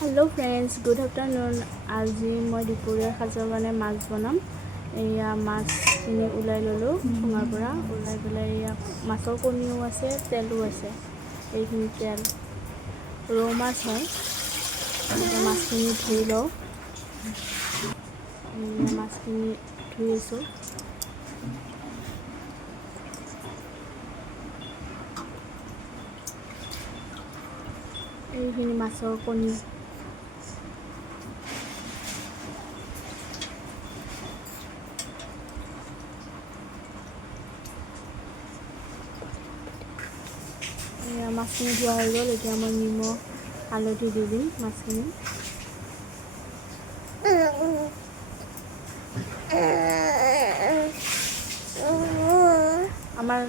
Hello friends, good afternoon. आज मैं दुपरिया साजर कारण माछ बनाम। एया माछखिनि उलाई ललो चुঙार পৰা उलाई পেলাই এয়া মাছৰ কণীও আছে, তেলো আছে। এইখিনি তেল ৰৌ মাছ হয়। মাছখিনি ধুই লওঁ। মাছখিনি ধুই আছোঁ। এইখিনি মাছৰ কণী মাছখিনি ধোৱা হৈ গ'ল। এতিয়া মই নিমখ হালধি দি দিম মাছখিনি। আমাৰ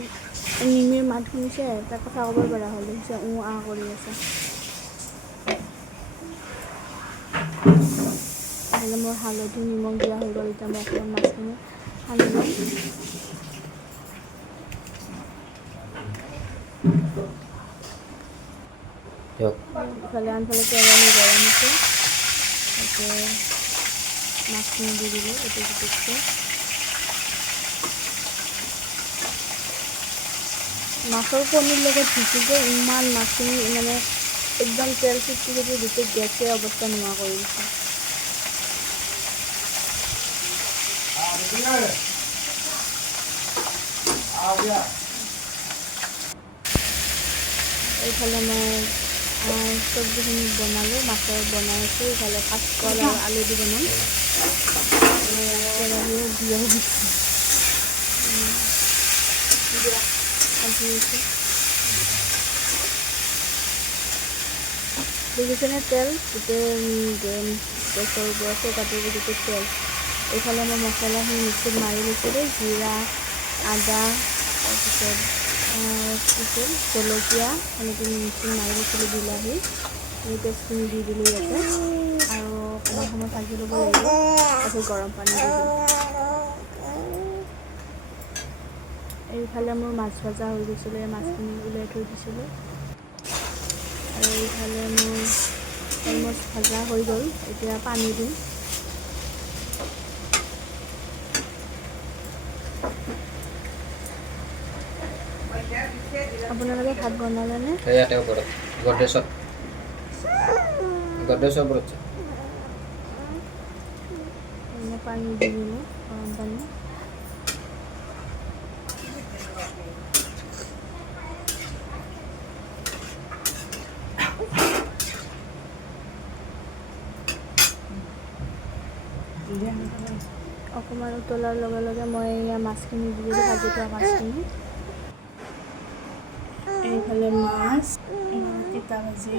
নিমিৰ মাত শুনিছে, তাক কথা ক'ব পৰা হ'ল, দেখিছে আ কৰি আছে। নহ'লে মোৰ হালধি নিমখ দিয়া হৈ গ'ল। এতিয়া মই অকণমান মাছখিনি সানি ল'ম। ইফালে আনফালে কেৰাহী গৰম আছে। তাতে মাছখিনি দি দিলোঁ এটুক এটুককৈ। মাছৰ কণীৰ লগত ভিজিকে ইমান মাছখিনি মানে একদম তেল চিটি চিটি গোটেই গেছে অৱস্থা নোহোৱা কৰি দিছে। এইফালে মই চব্জিখিনি বনালোঁ, মাছৰ বনাই আছোঁ। এইফালে কাঁচকল আৰু আলু দি বনাম। কেৰাহীও দিয়া দেখিছেনে তেল গোটেই গেছৰ ওপৰত চৌকাটোৰ গোটেই তেল। এইফালে মই মছলাখিনি মিক্সিত মাৰি লৈছিলোঁ। জিৰা, আদা, তাৰপিছত জলকীয়া এনেকৈ মিক্সিত মাৰি লৈছিলোঁ। বিলাহী এই পেষ্টখিনি দি দিলোঁ ইয়াতে আৰু অকণমান সময় ভাজি ল'ব লাগিব। তাৰপিছত গৰম পানী দি দিম। এইফালে মোৰ মাছ ভজা হৈ গৈছিলে, মাছখিনি উলিয়াই থৈ দিছিলোঁ। আৰু এইফালে মোৰ অলমষ্ট ভজা হৈ গ'ল। এতিয়া পানী দিম। আপোনালোকে ভাত বনালেনে? গড্ৰেছৰ ওপৰত পানী দি দিলোঁ, গৰম পানী। অকণমান উতলাৰ লগে লগে মই এয়া মাছখিনি দি দিলোঁ, ভাজি থোৱা মাছখিনি। এইফালে মাছ, তিতা ভাজি,